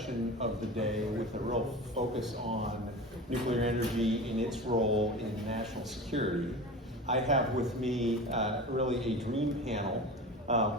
discussion of the day with a real focus on nuclear energy and its role in national security. I have with me really a dream panel.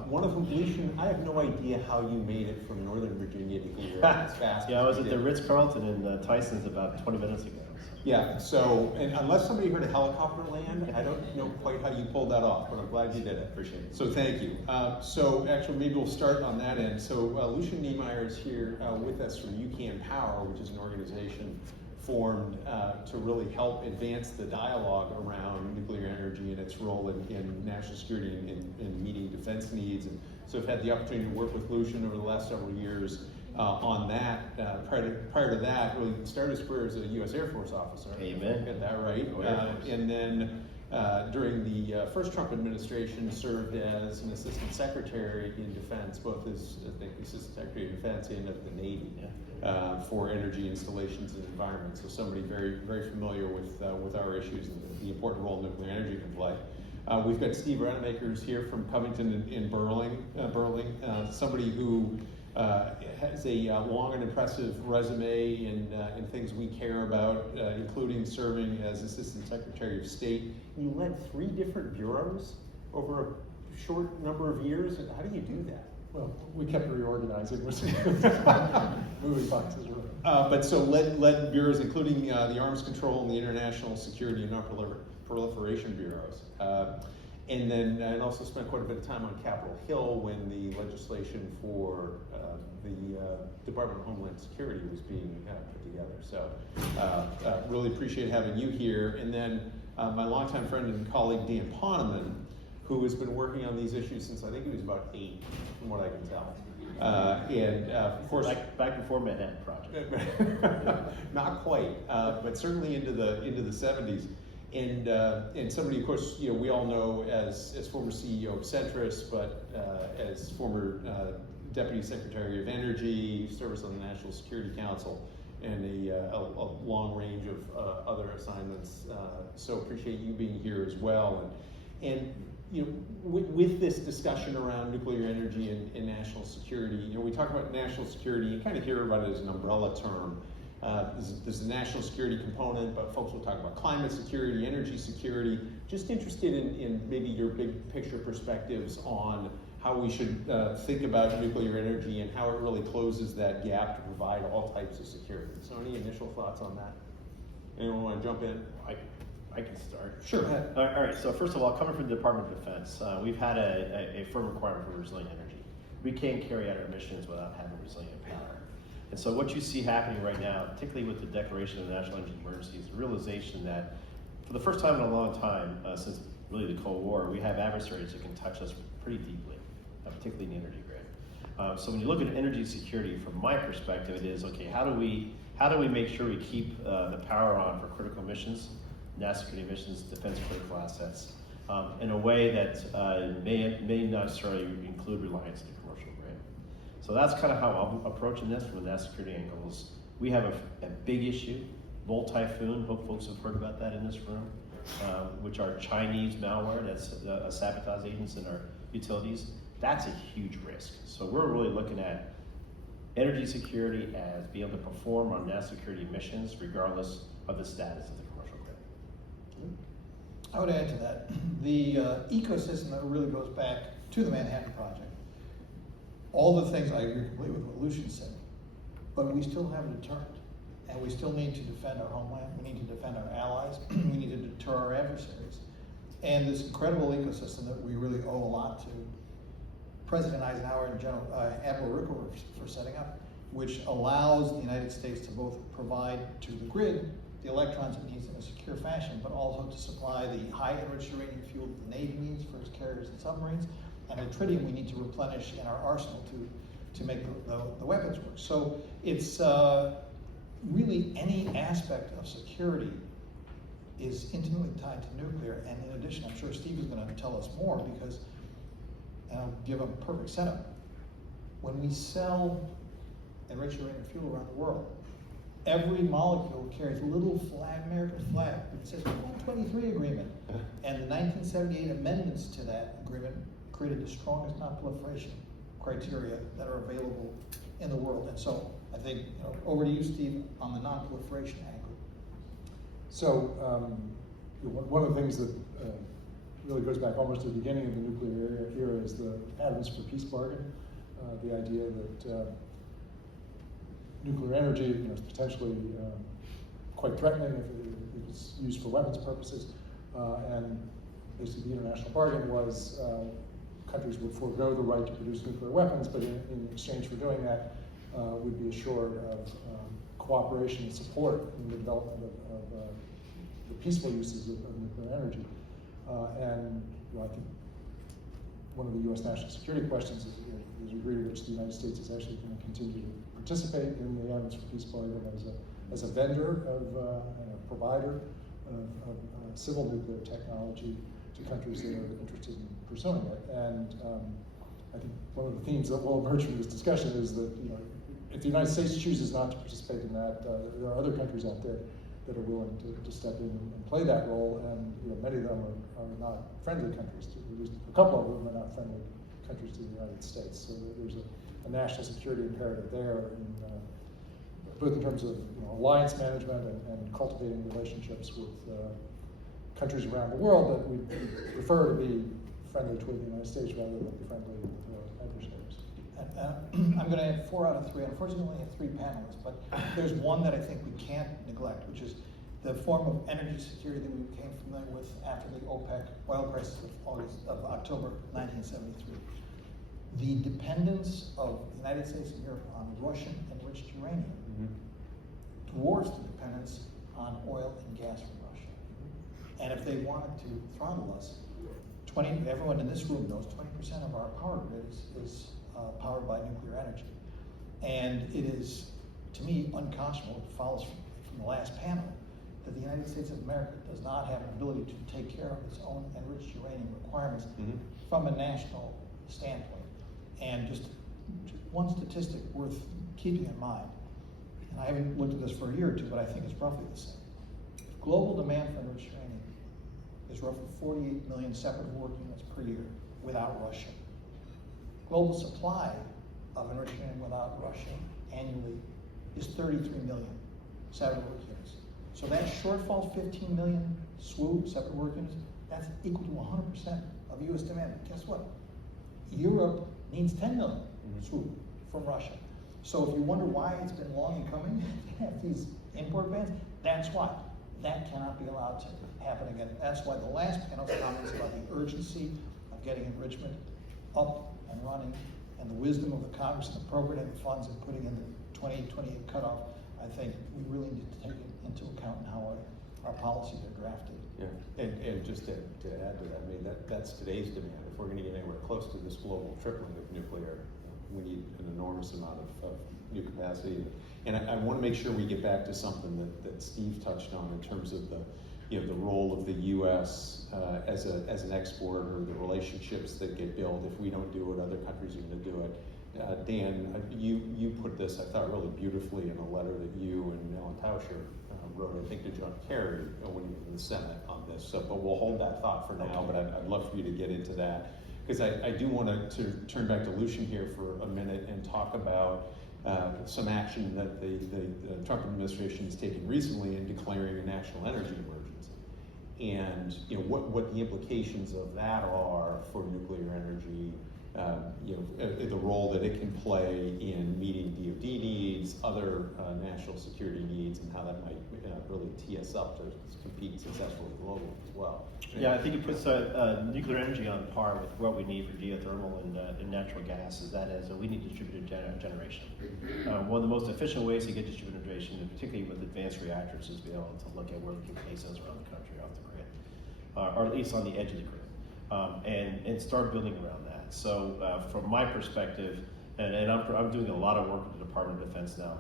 One of them, Lucian, I have no idea how you made it from Northern Virginia to here as fast. Yeah, I was at the Ritz-Carlton in Tysons about 20 minutes ago. Yeah, so, and unless somebody heard a helicopter land, I don't know quite how you pulled that off, but I'm glad you did it. Appreciate it. So thank you. So actually, maybe we'll start on that end. So Lucian Niemeyer is here with us from UCAN Power, which is an organization formed to really help advance the dialogue around nuclear energy and its role in national security and in meeting defense needs. And so I've had the opportunity to work with Lucian over the last several years on that. Prior to that, really started his career as a U.S. Air Force officer. Amen. Got that right. And then during the first Trump administration, served as an assistant secretary in defense, both as assistant secretary of defense and of the Navy for energy installations and environment. So somebody very, very familiar with our issues and the important role nuclear energy can play. We've got Steve Rademaker here from Covington in Burling, somebody who has a long and impressive resume in things we care about, including serving as Assistant Secretary of State. You led 3 different bureaus over a short number of years. How do you do that? Well, we kept reorganizing, moving boxes around. But so led bureaus, including the Arms Control and the International Security and Nonproliferation bureaus. And then I also spent quite a bit of time on Capitol Hill when the legislation for the Department of Homeland Security was being put together. So really appreciate having you here. And then my longtime friend and colleague Dan Poneman, who has been working on these issues since I think he was about 8, from what I can tell. And of course, back before Manhattan Project. Not quite, but certainly into the 70s. And somebody, of course, we all know as former CEO of Centrus, but as former Deputy Secretary of Energy, service on the National Security Council, and a long range of other assignments. So appreciate you being here as well. And with this discussion around nuclear energy and national security, we talk about national security, you kind of hear about it as an umbrella term. There's a national security component, but folks will talk about climate security, energy security. Just interested in maybe your big picture perspectives on how we should think about nuclear energy and how it really closes that gap to provide all types of security. So any initial thoughts on that? Anyone want to jump in? I can start. Sure. All right, so first of all, coming from the Department of Defense, we've had a firm requirement for resilient energy. We can't carry out our missions without having resilient power. And so what you see happening right now, particularly with the declaration of the national energy emergency, is the realization that for the first time in a long time, since really the Cold War, we have adversaries that can touch us pretty deeply, particularly in the energy grid. So when you look at energy security, from my perspective, it is, okay, how do we make sure we keep the power on for critical missions, national security missions, defense critical assets, in a way that may not necessarily include reliance on the commercial grid. So that's kind of how I'm approaching this from a national security angle. We have a big issue, Bull-Typhoon, hope folks have heard about that in this room, which are Chinese malware that's sabotage agents in our utilities. That's a huge risk. So we're really looking at energy security as being able to perform on national security missions regardless of the status of the commercial grid. I would add to that, the ecosystem that really goes back to the Manhattan Project. All the things, I agree completely with what Lucian said, but we still have a deterrent, and we still need to defend our homeland, we need to defend our allies, we need to deter our adversaries. And this incredible ecosystem that we really owe a lot to President Eisenhower and Admiral Rickover for setting up, which allows the United States to both provide to the grid the electrons it needs in a secure fashion, but also to supply the high enriched uranium fuel that the Navy needs for its carriers and submarines, and the tritium we need to replenish in our arsenal to make the weapons work. So it's really any aspect of security is intimately tied to nuclear. And in addition, I'm sure Steve is going to tell us more, because, and I'll give a perfect setup. When we sell enriched uranium fuel around the world, every molecule carries a little flag, American flag, that says 123 agreement. And the 1978 amendments to that agreement created the strongest non-proliferation criteria that are available in the world. And so I think, over to you, Steve, on the non-proliferation angle. So, one of the things that really goes back almost to the beginning of the nuclear era is the atoms for peace bargain. The idea that nuclear energy is potentially quite threatening if it's used for weapons purposes, and basically the international bargain was countries would forego the right to produce nuclear weapons, but in exchange for doing that, would be assured of cooperation and support in the development of the peaceful uses of nuclear energy. And I think one of the U.S. national security questions is the degree to which the United States is actually going to continue to participate in the Atoms for Peace bargain as a vendor and a provider of civil nuclear technology to countries that are interested in pursuing it. And I think one of the themes that will emerge from this discussion is that if the United States chooses not to participate in that, there are other countries out there that are willing to step in and play that role, and many of them are not friendly countries. At least a couple of them are not friendly countries to the United States. So there's a national security imperative there, both in terms of alliance management and cultivating relationships with countries around the world that we prefer to be friendly toward the United States rather than be friendly with adversaries. I'm going to add 4 out of 3. Unfortunately, we only have 3 panelists, but there's one that I think we can't neglect, which is the form of energy security that we became familiar with after the OPEC oil crisis of October 1973. The dependence of the United States and Europe on Russian enriched uranium dwarfs the dependence on oil and gas from Russia. And if they wanted to throttle us, everyone in this room knows 20% of our power grid is powered by nuclear energy. And it is, to me, unconscionable, it follows from the last panel, that the United States of America does not have an ability to take care of its own enriched uranium requirements from a national standpoint. And just one statistic worth keeping in mind, and I haven't looked at this for a year or two, but I think it's roughly the same. Global demand for enriched uranium is roughly 48 million separate work units per year without Russia. Global supply of enriched uranium without Russia annually is 33 million separate work units. So that shortfall, 15 million separate work units, that's equal to 100% of US demand. Guess what? Europe needs 10 million from Russia. So if you wonder why it's been long in coming to have these import bans, that's why. That cannot be allowed to happen again. That's why the last panel's comments about the urgency of getting enrichment up and running and the wisdom of the Congress and appropriating the funds and putting in the 2028 cutoff, I think we really need to take it into account in how our policies are drafted. Yeah, and just to add to that, I mean, that's today's demand. If we're going to get anywhere close to this global tripling of nuclear, we need an enormous amount of new capacity. And I want to make sure we get back to something that Steve touched on in terms of the role of the U.S. As an exporter, the relationships that get built. If we don't do it, other countries are going to do it. Dan, you put this, I thought, really beautifully in a letter that you and Alan Tauscher wrote, I think, to John Kerry when he was in the Senate on this. So, but we'll hold that thought for now. But I'd love for you to get into that, because I do want to turn back to Lucian here for a minute and talk about some action that the Trump administration has taken recently in declaring a national energy emergency, and what the implications of that are for nuclear energy. The role that it can play in meeting DoD needs, other national security needs, and how that might really tee us up to compete successfully globally as well. Yeah, I think it puts nuclear energy on par with what we need for geothermal and natural gas. We need distributed generation. One of the most efficient ways to get distributed generation, and particularly with advanced reactors, is to be able to look at where we can place those around the country off the grid, or at least on the edge of the grid, and start building around that. So from my perspective, and I'm doing a lot of work with the Department of Defense now,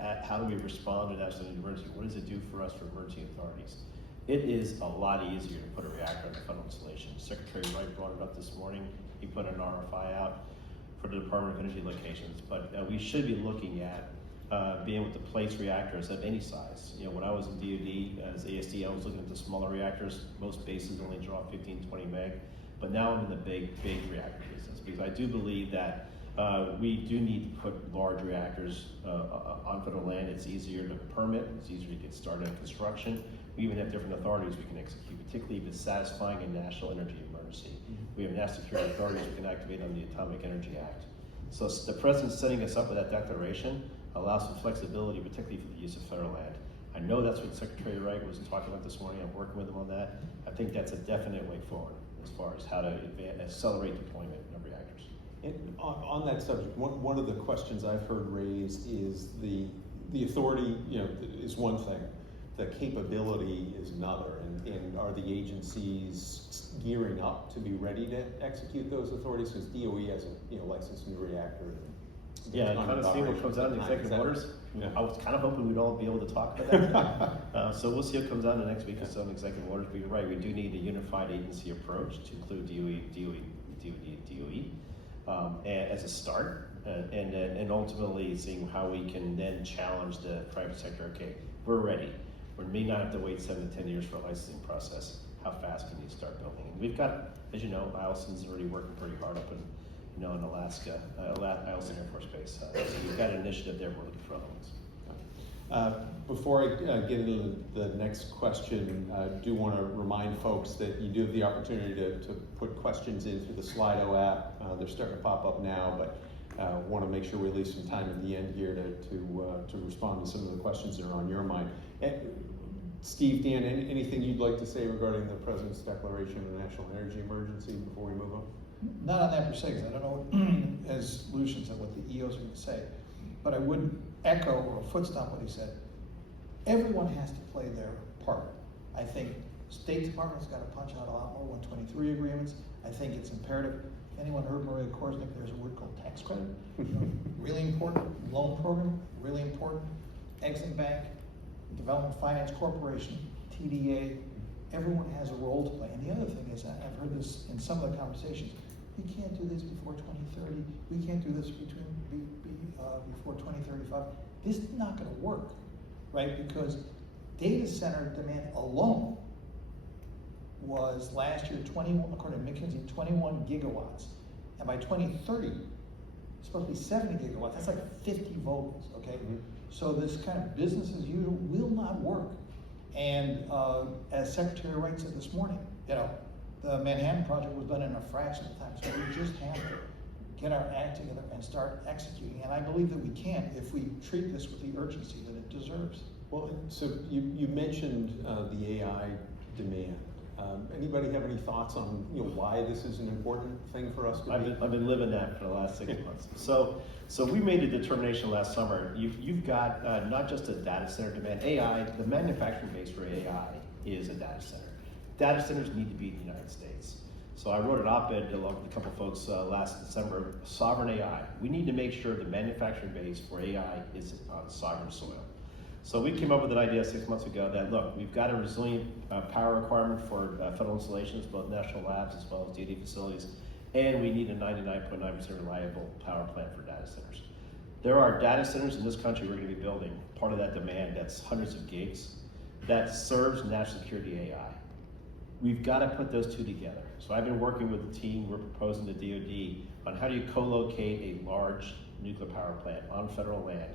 at how do we respond to national emergency? What does it do for us for emergency authorities? It is a lot easier to put a reactor in a federal installation. Secretary Wright brought it up this morning. He put an RFI out for the Department of Energy locations, but we should be looking at being able to place reactors of any size. When I was in DoD as ASD, I was looking at the smaller reactors. Most bases only draw 15, 20 meg. But now I'm in the big reactor business, because I do believe that We do need to put large reactors on federal land. It's easier to permit, it's easier to get started on construction. We even have different authorities we can execute, particularly if it's satisfying a national energy emergency. We have national security authorities we can activate on the Atomic Energy Act. So the president's setting us up with that declaration allows some flexibility, particularly for the use of federal land. I know that's what Secretary Wright was talking about this morning. I'm working with him on that. I think that's a definite way forward as far as how to accelerate deployment of reactors. And on that subject, one of the questions I've heard raised is the authority, is one thing, the capability is another, and are the agencies gearing up to be ready to execute those authorities? Because DOE has a licensed new reactor. Yeah, kind of seeing what comes out in the executive orders. Yeah. I was kind of hoping we'd all be able to talk about that. So we'll see what comes out in the next week or so in executive orders. But you're right, we do need a unified agency approach to include DOE, as a start, and ultimately seeing how we can then challenge the private sector. Okay, we're ready. We may not have to wait 7 to 10 years for a licensing process. How fast can you start building? And we've got, as you know, ISN's already working pretty hard up in Alaska, ISN Air Force Base. So we've got an initiative there we're looking for other ones. Before I get into the next question, I do want to remind folks that you do have the opportunity to put questions in through the Slido app. They're starting to pop up now, but want to make sure we leave some time at the end here to respond to some of the questions that are on your mind. Steve, Dan, anything you'd like to say regarding the President's declaration of a national energy emergency before we move on? Not on that per se, because I don't know, as Lucian said, what the EOs are going to say, but I would echo or foot stomp what he said. Everyone has to play their part. I think State Department's got to punch out a lot more 123 agreements. I think it's imperative. If anyone heard Maria Korsnick, there's a word called tax credit. Really important. Loan program, really important. Exim Bank, Development Finance Corporation, TDA. Everyone has a role to play. And the other thing is, I've heard this in some of the conversations, we can't do this before 2030. We can't do this before 2035. This is not going to work, right? Because data center demand alone was last year 21, according to McKinsey, 21 gigawatts. And by 2030, it's supposed to be 70 gigawatts. That's like 50 Vogels, okay? Mm-hmm. So this kind of business as usual will not work. And as Secretary Wright said this morning, the Manhattan Project was done in a fraction of the time. So we just have to get our act together and start executing. And I believe that we can if we treat this with the urgency that it deserves. Well, so you mentioned the AI demand. Anybody have any thoughts on why this is an important thing for us to I've been living that for the last 6 months. So we made a determination last summer. You've got not just a data center demand. AI, the manufacturing base for AI is a data center. Data centers need to be in the United States. So I wrote an op-ed along with a couple folks last December, sovereign AI. We need to make sure the manufacturing base for AI is on sovereign soil. So we came up with an idea 6 months ago that, look, we've got a resilient power requirement for federal installations, both national labs as well as DoD facilities, and we need a 99.9% reliable power plant for data centers. There are data centers in this country we're going to be building, part of that demand that's hundreds of gigs, that serves national security AI. We've got to put those two together. So I've been working with the team, we're proposing to DoD on how do you co-locate a large nuclear power plant on federal land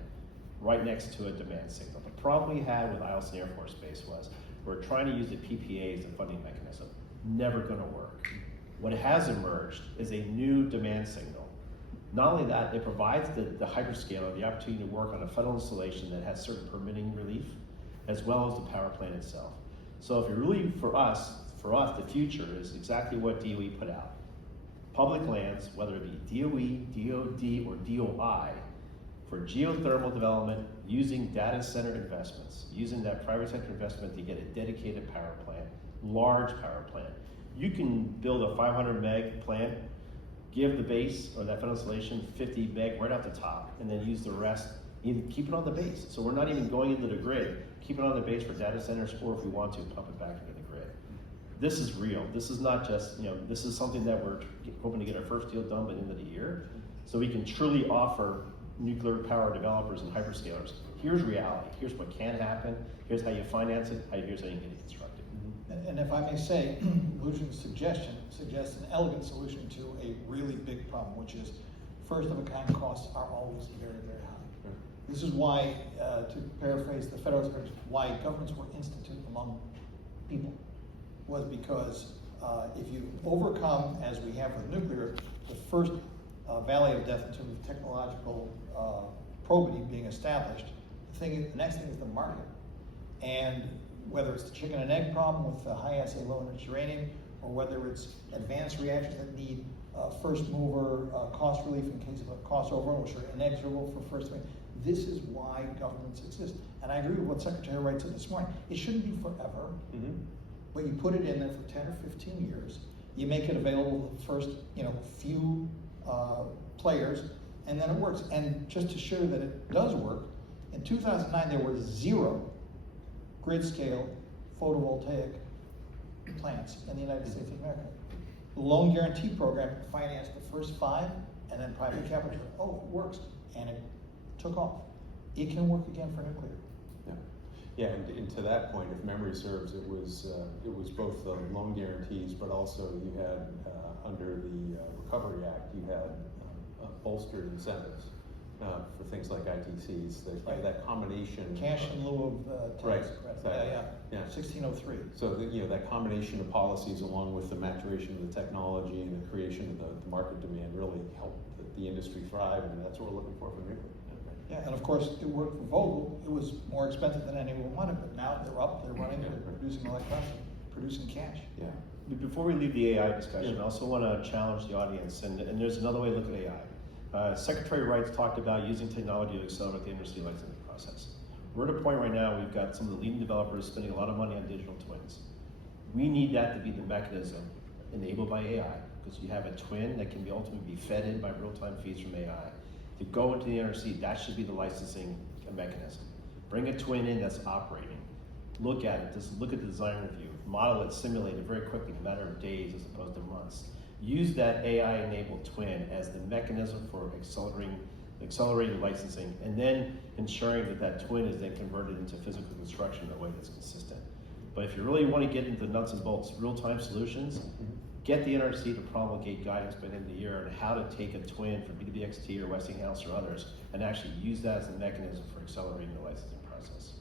right next to a demand signal. The problem we had with ISN Air Force Base was we're trying to use the PPA as the funding mechanism. Never gonna work. What has emerged is a new demand signal. Not only that, it provides the hyperscaler the opportunity to work on a federal installation that has certain permitting relief, as well as the power plant itself. So if you're really, for us, the future is exactly what DOE put out. Public lands, whether it be DOE, DOD, or DOI, for geothermal development using data center investments, using that private sector investment to get a dedicated power plant, large power plant. You can build a 500 meg plant, give the base or that federal installation 50 meg right off the top, and then use the rest, either keep it on the base. So we're not even going into the grid, keep it on the base for data centers, or if we want to, pump it back into the grid. This is real. This is not just, this is something that we're hoping to get our first deal done by the end of the year, so we can truly offer nuclear power developers and hyperscalers. Here's reality. Here's what can happen. Here's how you finance it. Here's how you get it constructed. And if I may say, Lucian's suggestion suggests an elegant solution to a really big problem, which is, first of a kind costs are always very, very high. This is why, to paraphrase the federal expression, why governments were instituted among people, was because if you overcome, as we have with nuclear, the first valley of death in terms of technological probity being established, the next thing is the market. And whether it's the chicken and egg problem with the high assay low enriched uranium, or whether it's advanced reactors that need first mover cost relief in case of a cost overrun, which are inexorable for first. This is why governments exist. And I agree with what Secretary Wright said this morning. It shouldn't be forever, but you put it in there for 10 or 15 years. You make it available to the first, few players, and then it works. And just to show that it does work, in 2009 there were 0 grid scale photovoltaic plants in the United States of America. The loan guarantee program financed the first 5, and then private capital. Oh, it works, and it took off. It can work again for nuclear. Yeah, and to that point, if memory serves, it was both the loan guarantees, but also you had under the Recovery Act, you had bolstered incentives for things like ITCs. That combination, cash in lieu of tax right, credit. Yeah. 1603. So that combination of policies, along with the maturation of the technology and the creation of the market demand, really helped the industry thrive, and that's what we're looking for nuclear. Yeah, and of course, it worked for Vogtle. It was more expensive than anyone wanted, but now they're up, they're running, they're producing electrons, producing cash. Yeah. Before we leave the AI discussion, I also want to challenge the audience, and there's another way to look at AI. Secretary Wright talked about using technology to accelerate the industry licensing process. We're at a point right now, we've got some of the leading developers spending a lot of money on digital twins. We need that to be the mechanism enabled by AI, because you have a twin that can ultimately be fed in by real-time feeds from AI. To go into the NRC, that should be the licensing mechanism. Bring a twin in that's operating. Look at it, just look at the design review, model it, simulate it very quickly in a matter of days as opposed to months. Use that AI-enabled twin as the mechanism for accelerating licensing, and then ensuring that that twin is then converted into physical construction in a way that's consistent. But if you really want to get into the nuts and bolts, real-time solutions, get the NRC to promulgate guidance by the end of the year on how to take a twin from BWXT or Westinghouse or others and actually use that as a mechanism for accelerating the licensing process.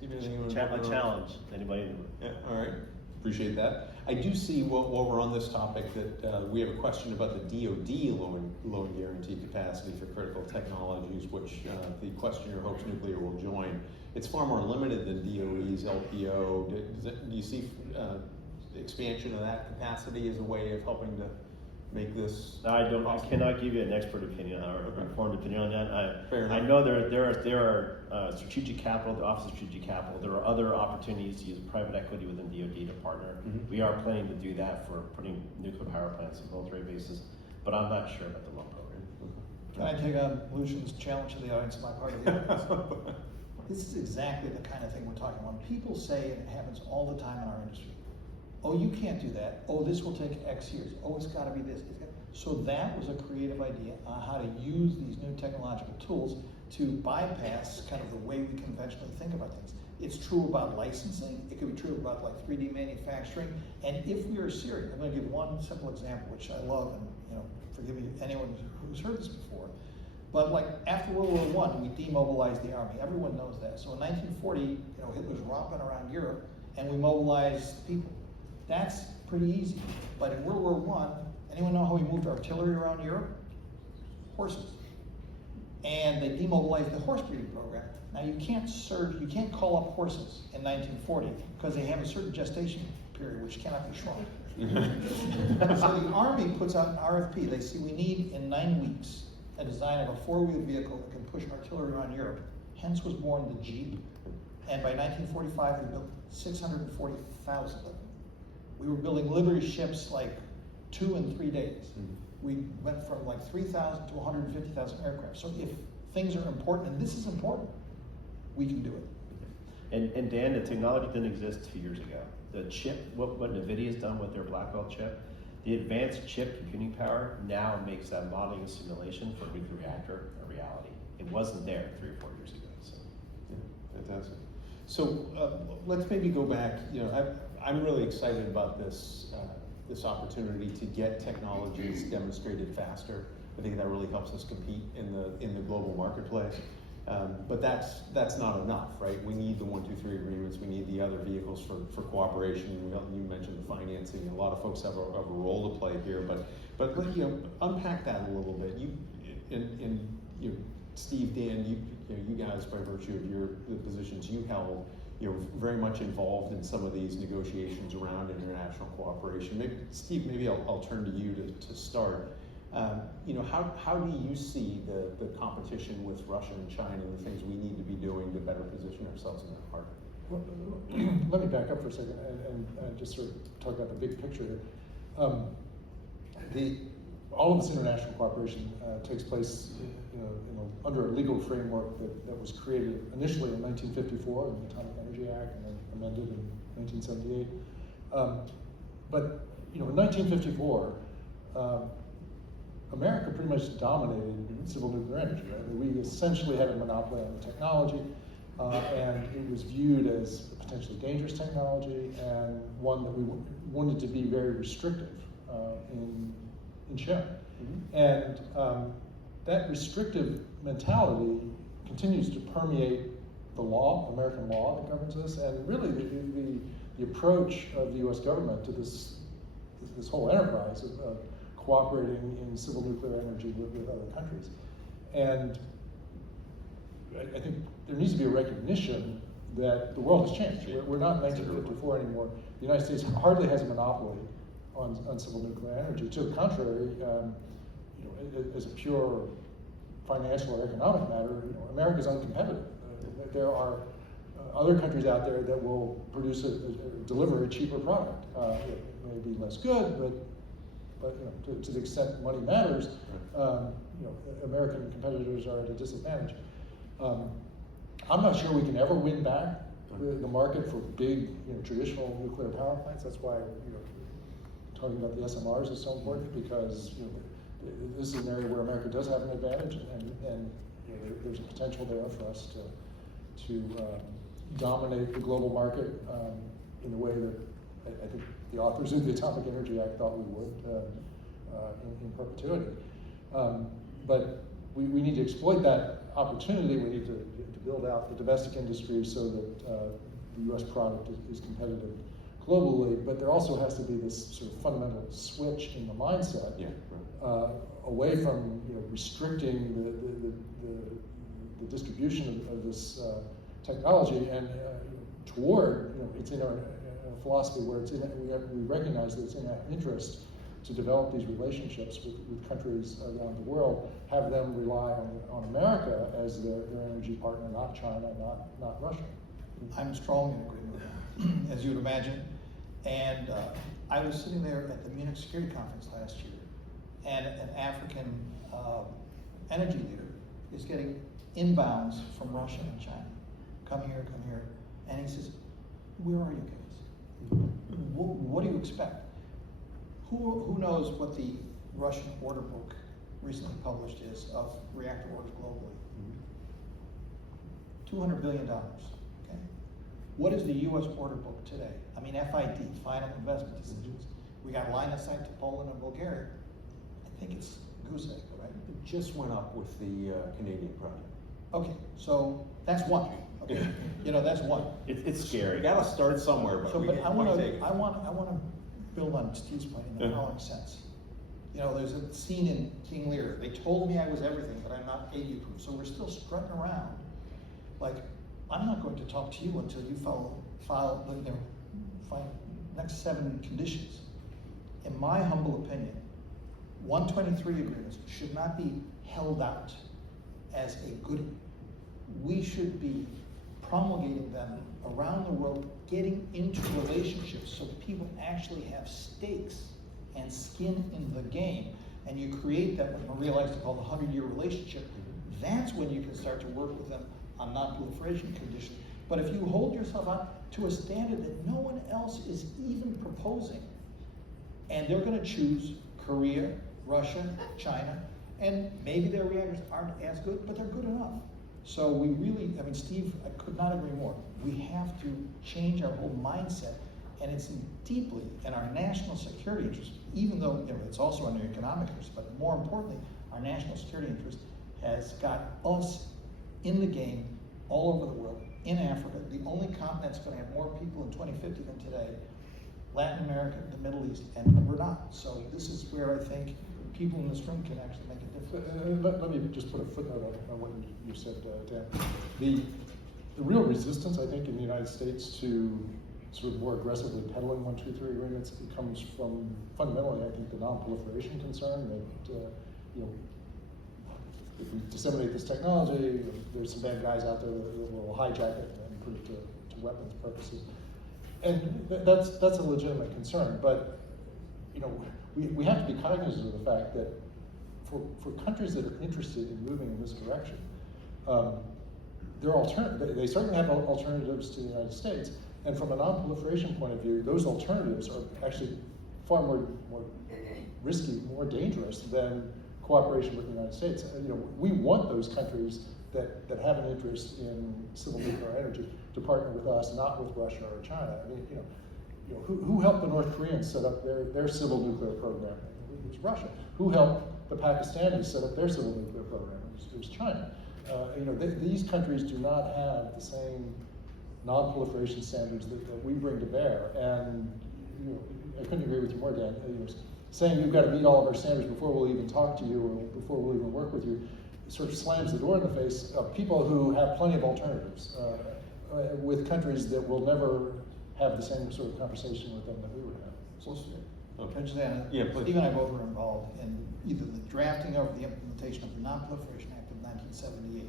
A challenge. Anybody in the room? Yeah, all right. Appreciate that. I do see while we're on this topic that we have a question about the DoD loan guarantee capacity for critical technologies, which the questioner hopes nuclear will join. It's far more limited than DOE's LPO. Do you see expansion of that capacity as a way of helping to make this? I cannot give you an expert opinion or informed opinion on that. Fair enough. I know there are strategic capital, the Office of Strategic Capital. There are other opportunities to use private equity within DoD to partner. We are planning to do that for putting nuclear power plants on military bases, but I'm not sure about the loan program. Can I take on Lucian's challenge to the audience, my part of the audience? This is exactly the kind of thing we're talking about. People say, and it happens all the time in our industry, oh, you can't do that. Oh, this will take X years. Oh, it's got to be this. So that was a creative idea on how to use these new technological tools to bypass kind of the way we conventionally think about things. It's true about licensing. It could be true about like 3D manufacturing. And if we are serious, I'm going to give one simple example, which I love, and forgive me anyone who's heard this before. But like after World War I, we demobilized the army. Everyone knows that. So in 1940, Hitler's romping around Europe, and we mobilized people. That's pretty easy. But in World War I, anyone know how we moved artillery around Europe? Horses. And they demobilized the horse breeding program. Now you can't call up horses in 1940 because they have a certain gestation period which cannot be shrunk. So the Army puts out an RFP. They see we need in 9 weeks a design of a 4-wheel vehicle that can push artillery around Europe. Hence was born the Jeep. And by 1945, we built 640,000 of them. We were building Liberty ships like 2 and 3 days. We went from like 3,000 to 150,000 aircraft. So if things are important, and this is important, we can do it. And Dan, the technology didn't exist 2 years ago. The chip, what NVIDIA's done with their Blackwell chip, the advanced chip computing power now makes that modeling and simulation for a nuclear reactor a reality. It wasn't there 3 or 4 years ago. So. Yeah, fantastic. So let's maybe go back. I'm really excited about this this opportunity to get technologies demonstrated faster. I think that really helps us compete in the global marketplace. But that's not enough, right? We need the 1, 2, 3 agreements. We need the other vehicles for cooperation. You mentioned the financing. A lot of folks have a role to play here, but unpack that a little bit. Steve, Dan, you guys, by virtue of the positions you held, very much involved in some of these negotiations around international cooperation. Steve, maybe I'll turn to you to start. How do you see the competition with Russia and China and the things we need to be doing to better position ourselves in that market? Well, let me back up for a second and just sort of talk about the big picture here. All of this international cooperation takes place under a legal framework that was created initially in 1954 in the Atomic Energy Act and then amended in 1978. But in 1954, America pretty much dominated civil nuclear energy. Right? We essentially had a monopoly on the technology, and it was viewed as a potentially dangerous technology and one that we wanted to be very restrictive in sharing. And that restrictive mentality continues to permeate the law, American law that governs this, and really the approach of the U.S. government to this whole enterprise of cooperating in civil nuclear energy with other countries. And I think there needs to be a recognition that the world has changed. We're not in 1954 anymore. The United States hardly has a monopoly on civil nuclear energy. To the contrary, as a pure financial or economic matter, America is uncompetitive. There are other countries out there that will produce deliver a cheaper product. It may be less good, but to the extent money matters, American competitors are at a disadvantage. I'm not sure we can ever win back the market for big, traditional nuclear power plants. That's why, talking about the SMRs is so important, because this is an area where America does have an advantage, and there's a potential there for us to dominate the global market in the way that I think the authors of the Atomic Energy Act thought we would in perpetuity. But we need to exploit that opportunity. We need to build out the domestic industry so that the U.S. product is competitive globally. But there also has to be this sort of fundamental switch in the mindset away from restricting the distribution of this technology and toward it's in our philosophy where we recognize that it's in our interest to develop these relationships with countries around the world, have them rely on America as their energy partner, not China, not Russia. I'm strongly in agreement with that, as you would imagine. And I was sitting there at the Munich Security Conference last year, and an African energy leader is getting inbounds from Russia and China. Come here. And he says, where are you guys? What do you expect? Who knows what the Russian order book recently published is of reactor orders globally? $200 billion, okay? What is the US order book today? I mean, FID, final investment decisions. We got line of sight to Poland and Bulgaria. I think it's goose egg, right? It just went up with the Canadian project. Okay, so that's one. Okay, that's one. It's scary. You got to start somewhere, but I want to build on Steve's point in the following sense. There's a scene in King Lear. They told me I was everything, but I'm not AU-proof. So we're still strutting around like, I'm not going to talk to you until you file next 7 conditions. In my humble opinion, 123 agreements should not be held out as a goodie. We should be promulgating them around the world, getting into relationships so people actually have stakes and skin in the game. And you create that, what Maria likes to call the 100-year relationship. That's when you can start to work with them on non-proliferation conditions. But if you hold yourself out to a standard that no one else is even proposing, and they're going to choose Korea, Russia, China, and maybe their reactors aren't as good, but they're good enough. So we really, Steve, I could not agree more. We have to change our whole mindset And it's deeply in our national security interest, even though it's also in our economic interest, but more importantly, our national security interest has got us in the game all over the world, in Africa, the only continent that's going to have more people in 2050 than today, Latin America, the Middle East, and we're not. So this is where I think people in this room can actually make a difference. Let me just put a footnote on what you said, Dan. The real resistance, I think, in the United States to sort of more aggressively peddling 123 agreements, it comes from fundamentally, I think, the non-proliferation concern that if we disseminate this technology, there's some bad guys out there that will hijack it and put it to weapons purposes. And that's a legitimate concern, but we have to be cognizant of the fact that for countries that are interested in moving in this direction, they certainly have alternatives to the United States, and from a non-proliferation point of view, those alternatives are actually far more risky, more dangerous than cooperation with the United States. We want those countries that have an interest in civil nuclear energy to partner with us, not with Russia or China. I mean, who helped the North Koreans set up their civil nuclear program? It was Russia. Who helped the Pakistanis set up their civil nuclear program? It was China. These countries do not have the same non-proliferation standards that we bring to bear. And I couldn't agree with you more, Dan. Saying you've got to meet all of our standards before we'll even talk to you or before we'll even work with you sort of slams the door in the face of people who have plenty of alternatives with countries that will never have the same sort of conversation with them that we would have. Judge Zana, Yeah, please. Steve and I both were involved in either the drafting or the implementation of the Non-Proliferation Act of 1978.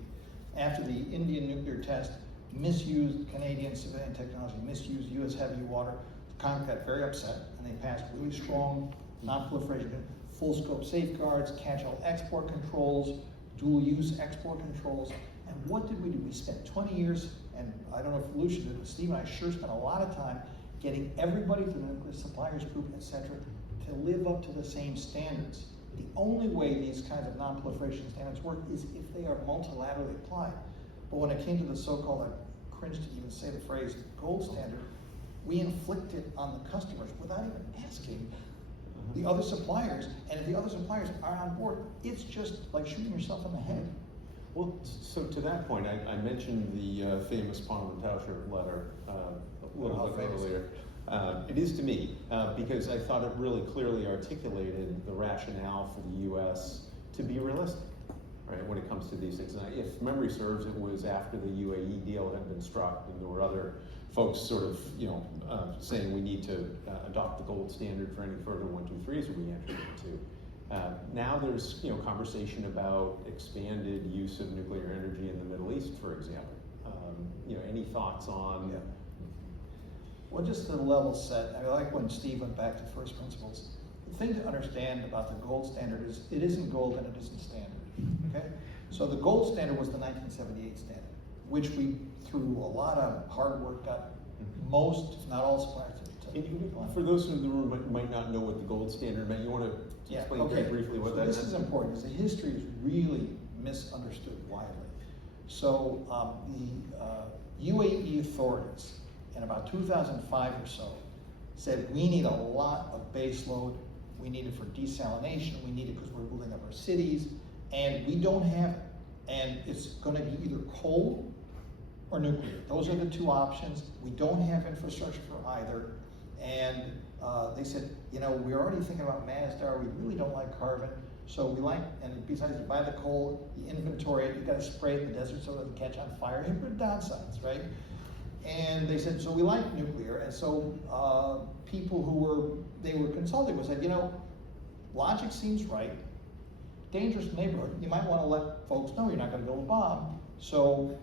After the Indian nuclear test misused Canadian civilian technology, misused U.S. heavy water, Congress got very upset and they passed really strong non-proliferation, full scope safeguards, catch-all export controls, dual-use export controls. And what did we do? We spent 20 years, and I don't know if Lucian did, but Steve and I sure spent a lot of time getting everybody from the nuclear suppliers group, et cetera, to live up to the same standards. The only way these kinds of non-proliferation standards work is if they are multilaterally applied. But when it came to the so-called, I cringe to even say the phrase, gold standard, we inflict it on the customers without even asking the other suppliers. And if the other suppliers aren't on board, it's just like shooting yourself in the head. Well, so to that point, I mentioned the famous Poneman-Tauscher letter a little bit earlier. It is to me, because I thought it really clearly articulated the rationale for the U.S. to be realistic, right, when it comes to these things. And if memory serves, it was after the UAE deal had been struck, and there were other folks sort of, saying we need to adopt the gold standard for any further 123s that we entered into. Now there's conversation about expanded use of nuclear energy in the Middle East, for example. Any thoughts on? Yeah. Well, just to level set, I like when Steve went back to first principles. The thing to understand about the gold standard is it isn't gold and it isn't standard. Okay, so the gold standard was the 1978 standard, which we through a lot of hard work got most, if not all, suppliers to for those in the room might not know what the gold standard meant, you want to explain very briefly what that is? This is important because the history is really misunderstood widely. So the UAE authorities in about 2005 or so said we need a lot of base load, we need it for desalination, we need it because we're building up our cities, and we don't have it. And it's going to be either coal or nuclear. Those are the two options. We don't have infrastructure for either. And they said, we're already thinking about Masdar, we really don't like carbon. So we like, and besides you buy the coal, you inventory it, you gotta spray it in the desert so it doesn't catch on fire. Here are downsides, right? And they said, so we like nuclear. And so people who were consulting was said, logic seems right. Dangerous neighborhood. You might want to let folks know you're not going to build a bomb. So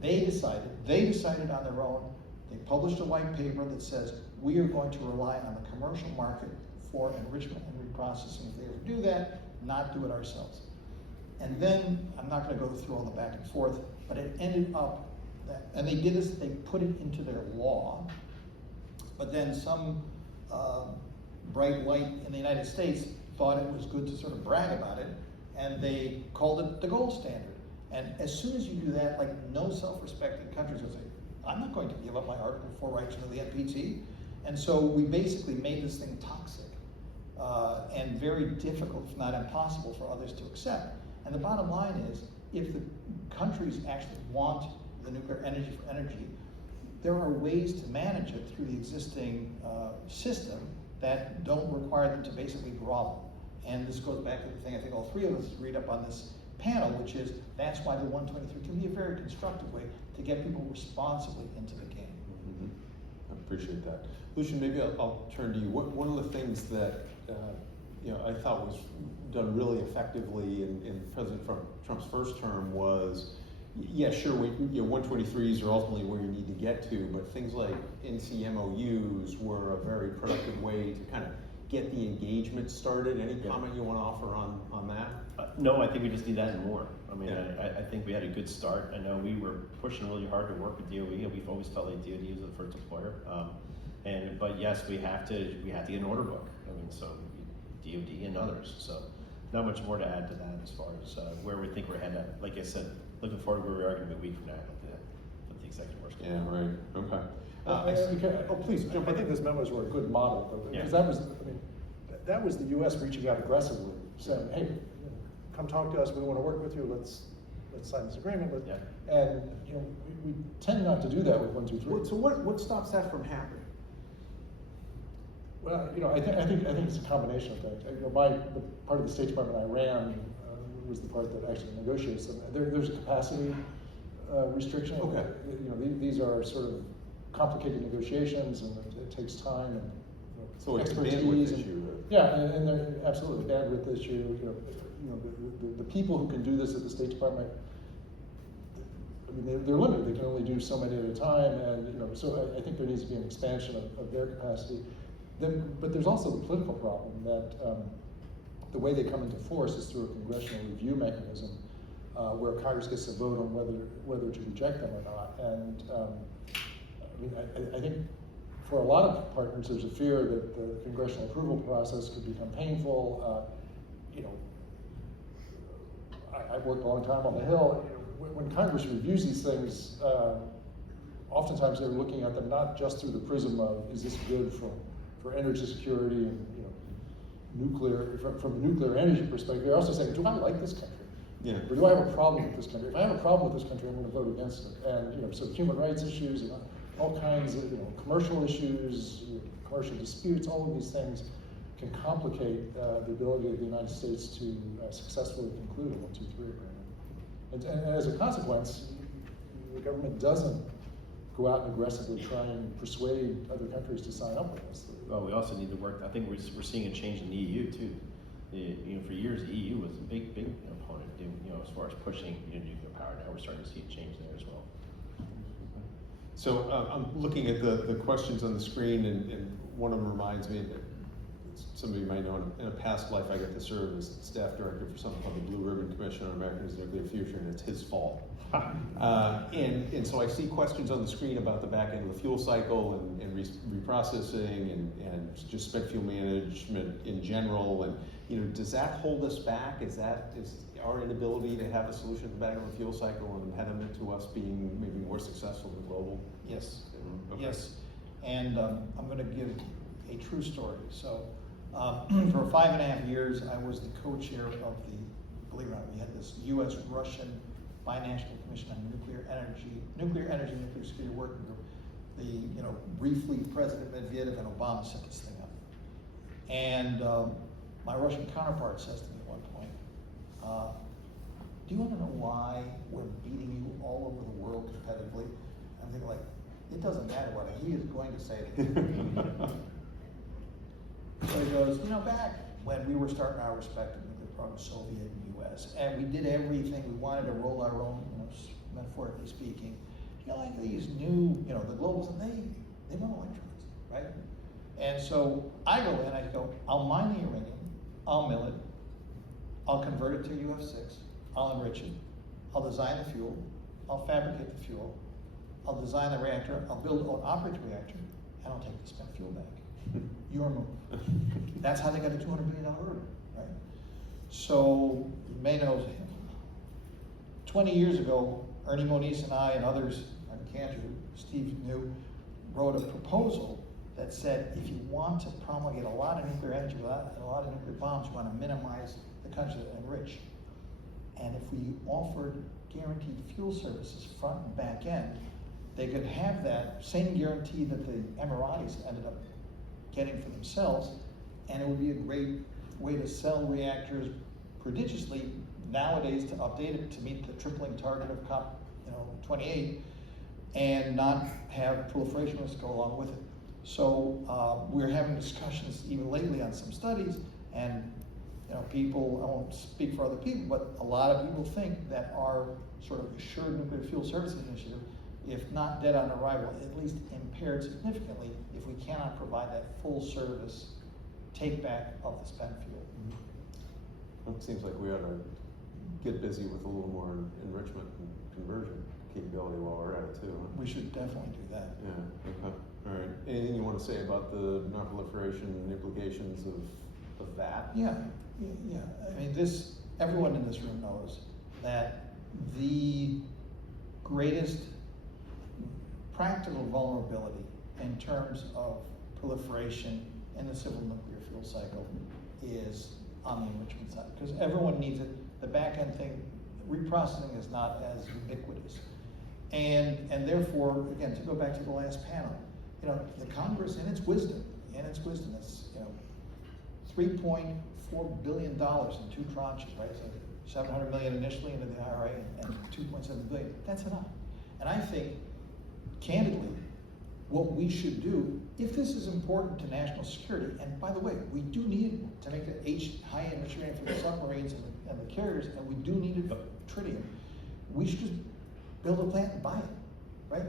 they decided on their own. They published a white paper that says we are going to rely on the commercial market for enrichment and reprocessing. If they ever do that, not do it ourselves. And then I'm not going to go through all the back and forth, but it ended up that, and they did this. They put it into their law, but then some bright light in the United States thought it was good to sort of brag about it, and they called it the gold standard. And as soon as you do that, like no self-respecting countries will say, I'm not going to give up my Article 4 rights under the NPT. And so we basically made this thing toxic and very difficult, if not impossible, for others to accept. And the bottom line is, if the countries actually want the nuclear energy for energy, there are ways to manage it through the existing system that don't require them to basically grovel. And this goes back to the thing I think all three of us read up on this panel, which is that's why the 123 can be a very constructive way to get people responsibly into the game. I appreciate that. Lucian, maybe I'll turn to you. One of the things that I thought was done really effectively in President Trump's first term was, yeah, sure, 123s are ultimately where you need to get to, but things like NCMOUs were a very productive way to kind of get the engagement started. Any comment you want to offer on that? No, I think we just need that and more. I mean, I think we had a good start. I know we were pushing really hard to work with DOE, and we've always told DOE is the first employer. But yes, we have to get an order book. I mean, so DOD and others. So not much more to add to that as far as where we think we're headed. Like I said, looking forward to where we are going to be a week from now with the executive order. Yeah, right. Okay. Please jump. I think those memos were a good model, because that was the U.S. reaching out aggressively, saying, "Hey, come talk to us. We want to work with you. Let's sign this agreement." And we tend not to do that with 123. So what stops that from happening? Well, I think it's a combination of things. The part of the State Department I ran was the part that actually negotiates them. There's a capacity restriction. Okay. These are sort of complicated negotiations, and it takes time and so it's a expertise. bandwidth issue. Yeah, and they're absolutely a bandwidth issue. The people who can do this at the State Department, I mean, they're limited. They can only do so many at a time, and so I think there needs to be an expansion of their capacity. But there's also the political problem that the way they come into force is through a congressional review mechanism, where Congress gets to vote on whether to reject them or not. And I think for a lot of partners, there's a fear that the congressional approval process could become painful. I've worked a long time on the Hill. When Congress reviews these things, oftentimes they're looking at them not just through the prism of, is this good for energy security and nuclear, from a nuclear energy perspective. They're also saying, do I like this country? Yeah. Or do I have a problem with this country? If I have a problem with this country, I'm going to vote against it. And so human rights issues and all kinds of commercial issues, commercial disputes, all of these things can complicate the ability of the United States to successfully conclude a 123 agreement. And as a consequence, the government doesn't go out and aggressively try and persuade other countries to sign up with us. Well, we also need to work. I think we're seeing a change in the EU too. For years, the EU was a big opponent, as far as pushing nuclear power. Now we're starting to see a change there as well. So I'm looking at the questions on the screen, and one of them reminds me that some of you might know, in a past life I got to serve as staff director for something called the Blue Ribbon Commission on America's Nuclear Future, and it's his fault. And so I see questions on the screen about the back end of the fuel cycle and reprocessing and just spent fuel management in general. And does that hold us back? Is our inability to have a solution at the back end of the fuel cycle an impediment to us being maybe more successful than global? Yes. Okay. Yes. And I'm going to give a true story. So for 5.5 years, I was the co-chair of believe it or not, we had this U.S.-Russian Financial Commission on Nuclear Energy, Nuclear Security Working Group. Briefly, President Medvedev and Obama set this thing up. And my Russian counterpart says to me at one point, do you want to know why we're beating you all over the world competitively? I'm thinking it doesn't matter what he is going to say to me. So he goes, back when we were starting our respective nuclear programs, Soviet and U.S., and we did everything, we wanted to roll our own, metaphorically speaking, these new, the globals, and they want electrons, right? And so I go in, I go, I'll mine the uranium, I'll mill it, I'll convert it to UF6, I'll enrich it, I'll design the fuel, I'll fabricate the fuel, I'll design the reactor, I'll build an operating reactor, and I'll take the spent fuel back. Your move. That's how they got a $200 billion order, right? So you may know, 20 years ago, Ernie Moniz and I and others on Cantor, Steve knew, wrote a proposal that said, if you want to promulgate a lot of nuclear energy without a lot of nuclear bombs, you want to minimize the countries that enrich. And if we offered guaranteed fuel services front and back end, they could have that same guarantee that the Emiratis ended up getting for themselves, and it would be a great way to sell reactors prodigiously nowadays, to update it to meet the tripling target of COP 28, and not have proliferation risk go along with it. So we're having discussions even lately on some studies, and people, I won't speak for other people, but a lot of people think that our sort of assured nuclear fuel services initiative, if not dead on arrival, at least impaired significantly if we cannot provide that full service take back of the spent fuel. Well, it seems like we ought to get busy with a little more enrichment and conversion capability while we're at it too. Huh? We should definitely do that. Yeah, okay, all right. Anything you want to say about the nonproliferation implications of that? Yeah. I mean, everyone in this room knows that the greatest practical vulnerability in terms of proliferation in the civil nuclear fuel cycle is on the enrichment side, because everyone needs it. The back end thing, reprocessing is not as ubiquitous. And therefore, again, to go back to the last panel, the Congress in its wisdom, it's $3.4 billion in 2 tranches, right? So $700 million initially into the IRA and $2.7 billion. That's enough. And I think, candidly, what we should do, if this is important to national security, and by the way, we do need it to make the high enriched uranium for the submarines and the carriers, and we do need it for tritium, we should just build a plant and buy it, right?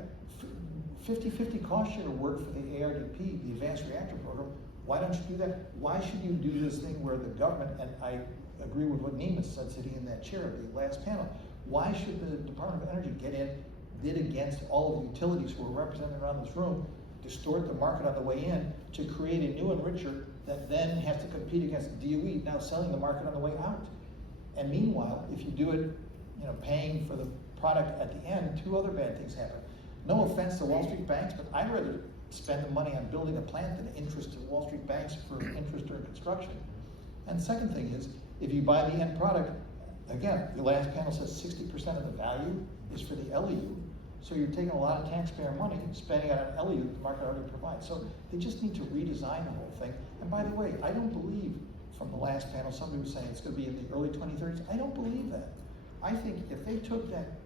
50-50 cost share work for the ARDP, the Advanced Reactor Program. Why don't you do that? Why should you do this thing where the government, and I agree with what Niemeyer said sitting in that chair at the last panel, why should the Department of Energy get in, bid against all of the utilities who are represented around this room, distort the market on the way in to create a new enricher that then has to compete against DOE, now selling the market on the way out? And meanwhile, if you do it, paying for the product at the end, 2 other bad things happen. No offense to Wall Street banks, but I'd rather spend the money on building a plant than interest to Wall Street banks for interest during construction. And the second thing is, if you buy the end product, again, the last panel says 60% of the value is for the LEU. So you're taking a lot of taxpayer money and spending on an LEU that the market already provides. So they just need to redesign the whole thing. And by the way, I don't believe, from the last panel, somebody was saying it's going to be in the early 2030s. I don't believe that. I think if they took that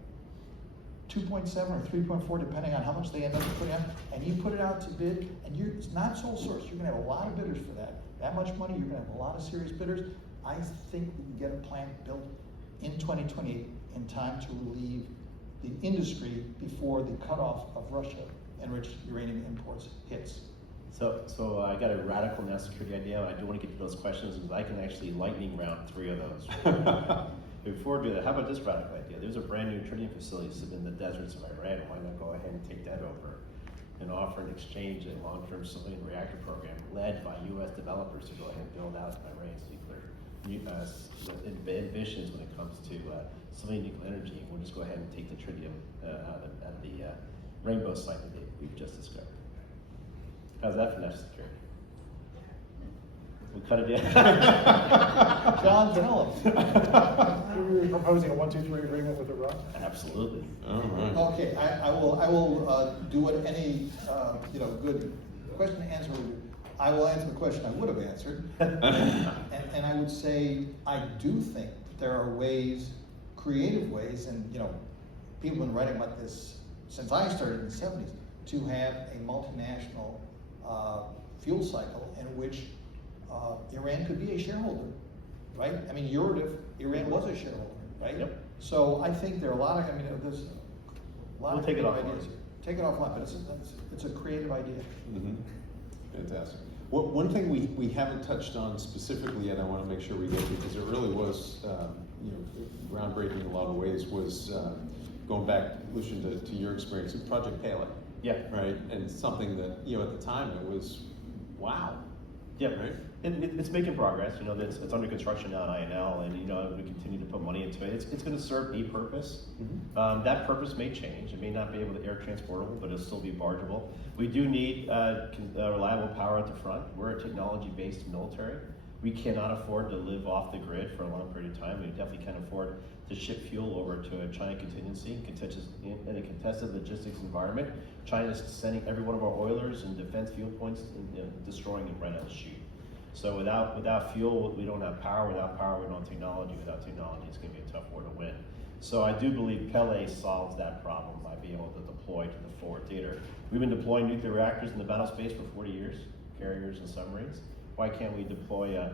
2.7 or 3.4, depending on how much they end up putting out, and you put it out to bid, and it's not sole source, you're going to have a lot of bidders for that much money, you're going to have a lot of serious bidders. I think we can get a plant built in 2028 in time to relieve the industry before the cutoff of Russia enriched uranium imports hits. So I got a radical national security idea. I do want to get to those questions because I can actually lightning round 3 of those. Before we do that, how about this radical idea? There's a brand new tritium facility sitting in the deserts of Iran. Why not go ahead and take that over and offer an exchange a long-term civilian reactor program led by U.S. developers to go ahead and build out Iran's nuclear ambitions when it comes to civilian nuclear energy. We'll just go ahead and take the tritium out of the Rainbow site that we've just discovered. How's that for national security? We cut it down. John, tell them. We were proposing a 1-2-3 agreement with Iran. Absolutely. All right. Okay, I will do what any good question and answer would do. I will answer the question I would have answered, and I would say I do think that there are ways, creative ways, and people have been writing about this since I started in the 70s, to have a multinational fuel cycle in which Iran could be a shareholder, right? I mean, Iran was a shareholder, right? Yep. So I think there are a lot of, there's a lot We'll of take it creative offline. ideas here. Take it offline, but it's a creative idea. Mm-hmm. Fantastic. One thing we haven't touched on specifically yet, I want to make sure we get to, because it really was groundbreaking in a lot of ways, was going back, Lucian, to your experience with Project Pele. Yeah. Right, and something that at the time it was, wow, Yeah, right? it's making progress. You know, it's under construction now at INL, and you know, we continue to put money into it. It's going to serve a purpose. That purpose may change. It may not be able to air transportable, but it'll still be bargeable. We do need reliable power at the front. We're a technology-based military. We cannot afford to live off the grid for a long period of time. We definitely can't afford to ship fuel over to a China contingency in a contested logistics environment. China's sending every one of our oilers and defense fuel points and destroying them right out of the chute. So without fuel, we don't have power. Without power, we don't have technology. Without technology, it's going to be a tough war to win. So I do believe Pele solves that problem by being able to deploy to the forward theater. We've been deploying nuclear reactors in the battle space for 40 years, carriers and submarines. Why can't we deploy a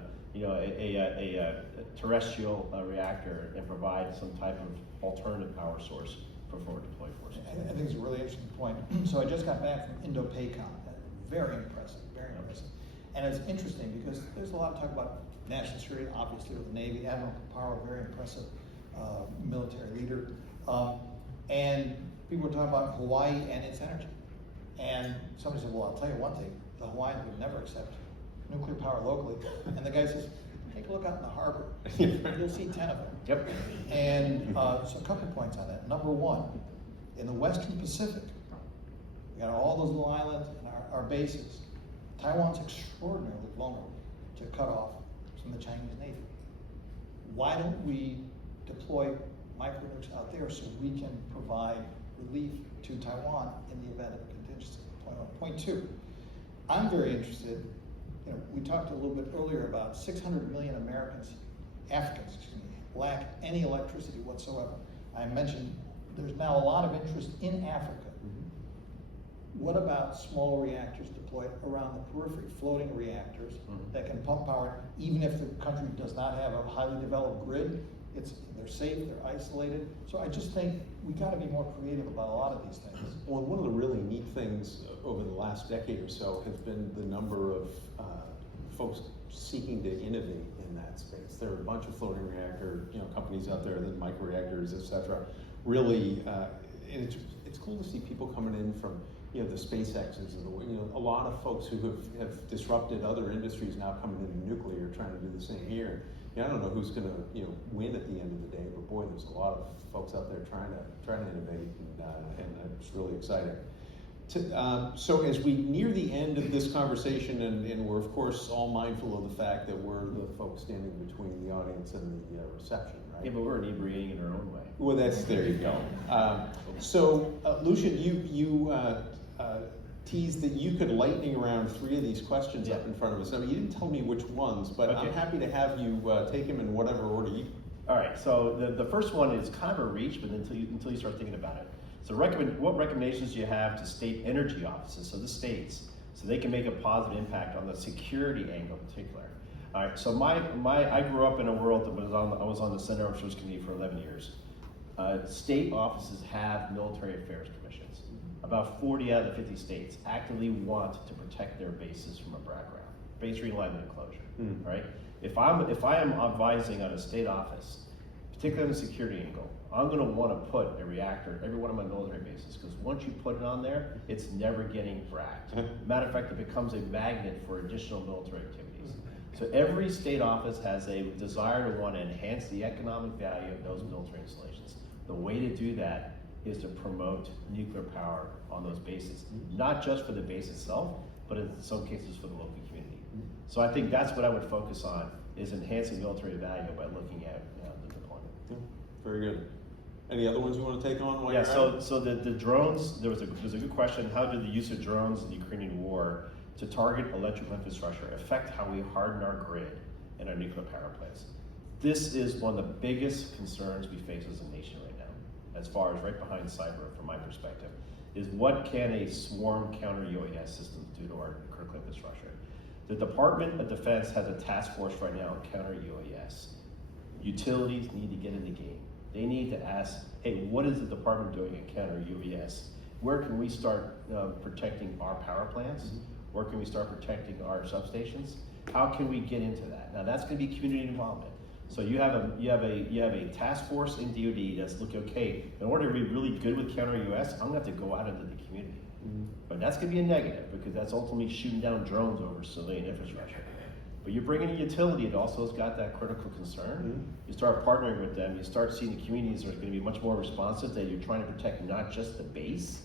terrestrial reactor and provide some type of alternative power source for forward deployed forces? I think it's a really interesting point. So I just got back from Indo-PACOM. Very impressive, very impressive. And it's interesting because there's a lot of talk about national security, obviously with the Navy. Admiral Power, very impressive military leader. And people were talking about Hawaii and its energy. And somebody said, well, I'll tell you one thing, the Hawaiians would never accept nuclear power locally. And the guy says, take a look out in the harbor. You'll see 10 of them. Yep. And so a couple points on that. Number one, in the Western Pacific, we got all those little islands and our bases. Taiwan's extraordinarily vulnerable to cut off from the Chinese Navy. Why don't we deploy micronukes out there so we can provide relief to Taiwan in the event of a contingency? Point one. Point two, I'm very interested. You know, we talked a little bit earlier about 600 million Americans, Africans, excuse me, lack any electricity whatsoever. I mentioned there's now a lot of interest in Africa. What about small reactors deployed around the periphery, floating reactors that can pump power, even if the country does not have a highly developed grid? They're safe, they're isolated. So I just think we got to be more creative about a lot of these things. Well, one of the really neat things over the last decade or so has been the number of folks seeking to innovate in that space. There are a bunch of floating reactor companies out there, the microreactors, et cetera. Really, and it's cool to see people coming in from the SpaceX's of the way. A lot of folks who have disrupted other industries now coming into nuclear, trying to do the same here. I don't know who's going to win at the end of the day, but boy, there's a lot of folks out there trying to innovate, and it's really exciting. So as we near the end of this conversation, and we're of course all mindful of the fact that we're the folks standing between the audience and the reception, right? Yeah, but we're inebriating in our own way. Well, there you go. So Lucian, you teased that you could lightning round 3 of these questions up in front of us. I mean, you didn't tell me which ones, but I'm happy to have you take them in whatever order you. All right. So the first one is kind of a reach, but until you start thinking about it. So what recommendations do you have to state energy offices, so the states, so they can make a positive impact on the security angle in particular? All right. So I grew up in a world that I was on the Senate Armed Services Committee for 11 years. State offices have military affairs commissions. About 40 out of the 50 states actively want to protect their bases from a background, base realignment and closure. Right? If I am advising on a state office, particularly on the security angle, I'm going to want to put a reactor at every one of my military bases, because once you put it on there, it's never getting fracked. Matter of fact, it becomes a magnet for additional military activities. So every state office has a desire to want to enhance the economic value of those military installations. The way to do that is to promote nuclear power on those bases, not just for the base itself, but in some cases for the local community. So I think that's what I would focus on, is enhancing military value by looking at the deployment. Yeah, very good. Any other ones you want to take on while you're at it? So the drones, there was a good question. How did the use of drones in the Ukrainian war to target electrical infrastructure affect how we harden our grid and our nuclear power plants? This is one of the biggest concerns we face as a nation right now, as far as right behind cyber from my perspective, is what can a swarm counter UAS system do to our critical infrastructure? The Department of Defense has a task force right now on counter UAS. Utilities need to get in the game. They need to ask, hey, what is the department doing in counter UAS? Where can we start protecting our power plants? Where can we start protecting our substations? How can we get into that? Now that's going to be community involvement. So you have a task force in DoD that's looking, okay, in order to be really good with counter UAS, I'm going to have to go out into the community. But that's gonna be a negative, because that's ultimately shooting down drones over civilian infrastructure. But you bring in a utility, it also has got that critical concern. You start partnering with them, you start seeing the communities are gonna be much more responsive, that you're trying to protect not just the base,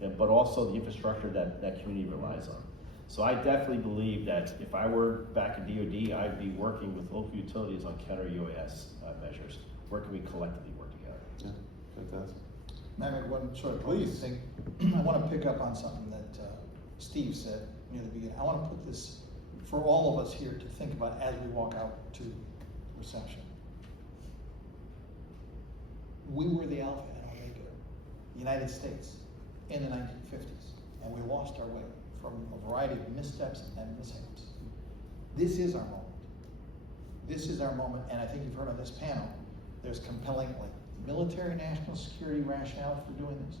but also the infrastructure that community relies on. So I definitely believe that if I were back in DoD, I'd be working with local utilities on counter UAS measures. Where can we collectively work together? Yeah, fantastic. May I make one sort of Please. thing? I want to pick up on something that Steve said near the beginning. I want to put this for all of us here to think about as we walk out to reception. We were the Alpha and Omega, the United States, in the 1950s, and we lost our way from a variety of missteps and mishaps. This is our moment. This is our moment, and I think you've heard on this panel, there's compelling military national security rationale for doing this.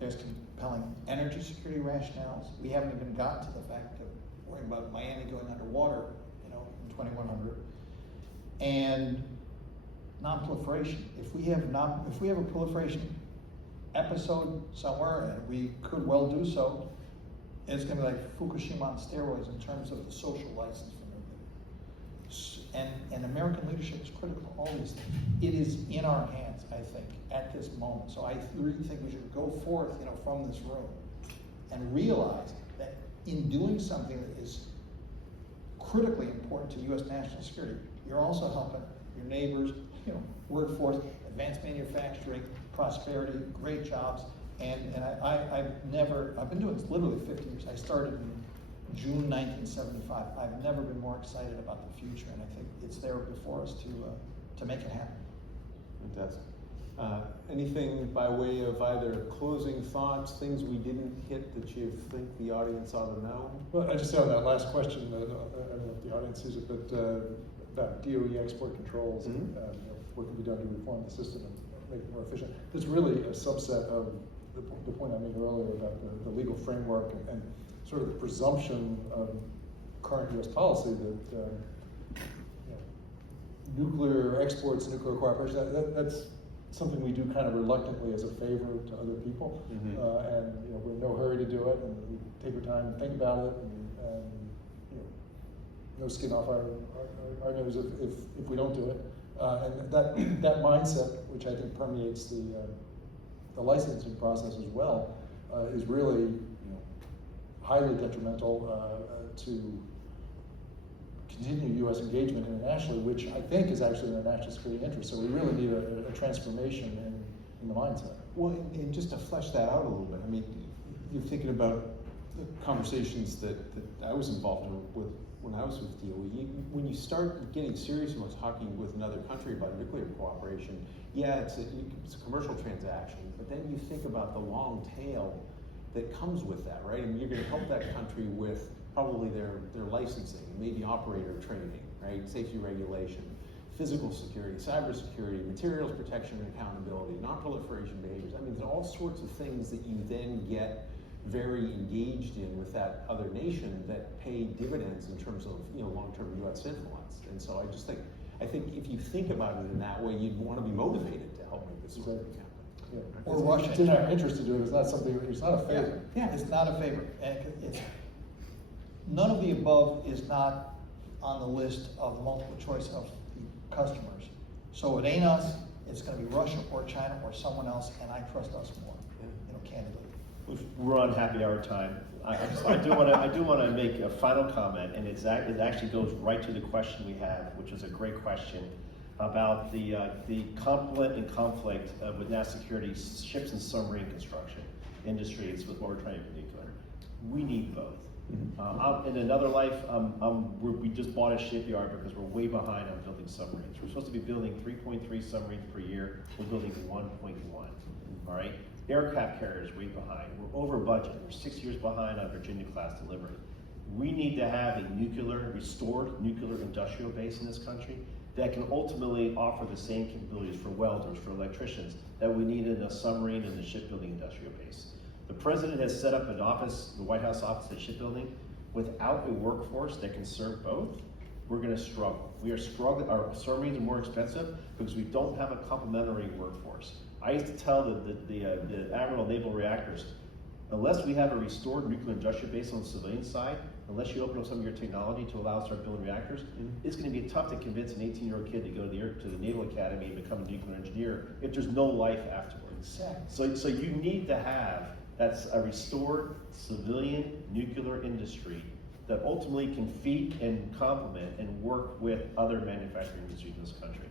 There's compelling energy security rationales. We haven't even gotten to the fact of worrying about Miami going underwater, in 2100. And non-proliferation. If we have a proliferation episode somewhere, and we could well do so, it's going to be like Fukushima on steroids in terms of the social license for nuclear. And American leadership is critical to all these things. It is in our hands, I think, at this moment. So I really think we should go forth, from this room and realize that in doing something that is critically important to U.S. national security, you're also helping your neighbors, workforce, advanced manufacturing, prosperity, great jobs. And I've been doing this literally 50 years. I started in June 1975. I've never been more excited about the future, and I think it's there before us to make it happen. Fantastic. Anything by way of either closing thoughts, things we didn't hit that you think the audience ought to know? Well, I just say on that last question, I don't know if the audience sees it, but about DOE export controls and what can be done to reform the system and make it more efficient. It's really a subset of the point I made earlier about the legal framework and sort of the presumption of current U.S. policy that nuclear exports, nuclear cooperation, that's something we do kind of reluctantly as a favor to other people. And we're in no hurry to do it, and we take our time and think about it, and no skin off our nose if we don't do it. And that mindset, which I think permeates the licensing process as well, is really highly detrimental to continue U.S. engagement internationally, which I think is actually in our national security interest. So we really need a transformation in the mindset. Well, and just to flesh that out a little bit, I mean, you're thinking about the conversations that I was involved with when I was with DOE. When you start getting serious about talking with another country about nuclear cooperation, yeah, it's a commercial transaction, but then you think about the long tail that comes with that, right? I mean, you're going to help that country with probably their licensing, maybe operator training, right? Safety regulation, physical security, cybersecurity, materials protection and accountability, non-proliferation behaviors. I mean, there's all sorts of things that you then get very engaged in with that other nation that pay dividends in terms of long-term U.S. influence. And so I think if you think about it in that way, you'd want to be motivated to help make this sort of happen. Yeah. Or Russia. It's in our interest to do it. It's not something. It's not a favor. Yeah, it's not a favor. And it's none of the above is not on the list of multiple choice of the customers. So it ain't us. It's going to be Russia or China or someone else, and I trust us more. Candidly. We're on happy hour time. I do want to make a final comment, and it actually goes right to the question we have, which is a great question about the complement and conflict with national security ships and submarine construction industries with what we're trying to do nuclear. We need both. In another life, we just bought a shipyard because we're way behind on building submarines. We're supposed to be building 3.3 submarines per year. We're building 1.1. All right. Aircraft carriers way behind. We're over budget. We're 6 years behind on Virginia-class delivery. We need to have a restored nuclear industrial base in this country that can ultimately offer the same capabilities for welders, for electricians, that we need in the submarine and the shipbuilding industrial base. The president has set up an office, the White House office at shipbuilding. Without a workforce that can serve both, we're going to struggle. We are struggling. Our submarines are more expensive because we don't have a complementary workforce. I used to tell the Admiral Naval Reactors, Unless we have a restored nuclear industrial base on the civilian side, unless you open up some of your technology to allow us to start building reactors, it's going to be tough to convince an 18-year-old kid to go to the Naval Academy and become a nuclear engineer if there's no life afterwards. Exactly. So you need to have that's a restored civilian nuclear industry that ultimately can feed and complement and work with other manufacturing industries in this country.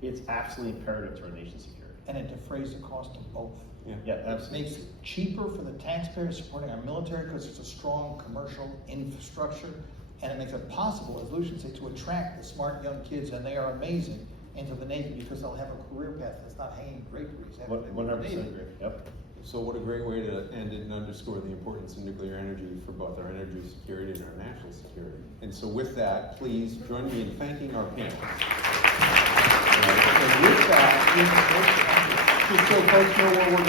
It's absolutely imperative to our nation's security. And it defrays the cost of both. Yeah, It absolutely. makes it cheaper for the taxpayers supporting our military because it's a strong commercial infrastructure. And it makes it possible, as Lucian said, to attract the smart young kids, and they are amazing, into the Navy because they'll have a career path that's not hanging draperies after they leave the 100% Navy. agree. Yep. So what a great way to end it and underscore the importance of nuclear energy for both our energy security and our national security. And so with that, please join me in thanking our panelists. And with that, just so folks know where we're going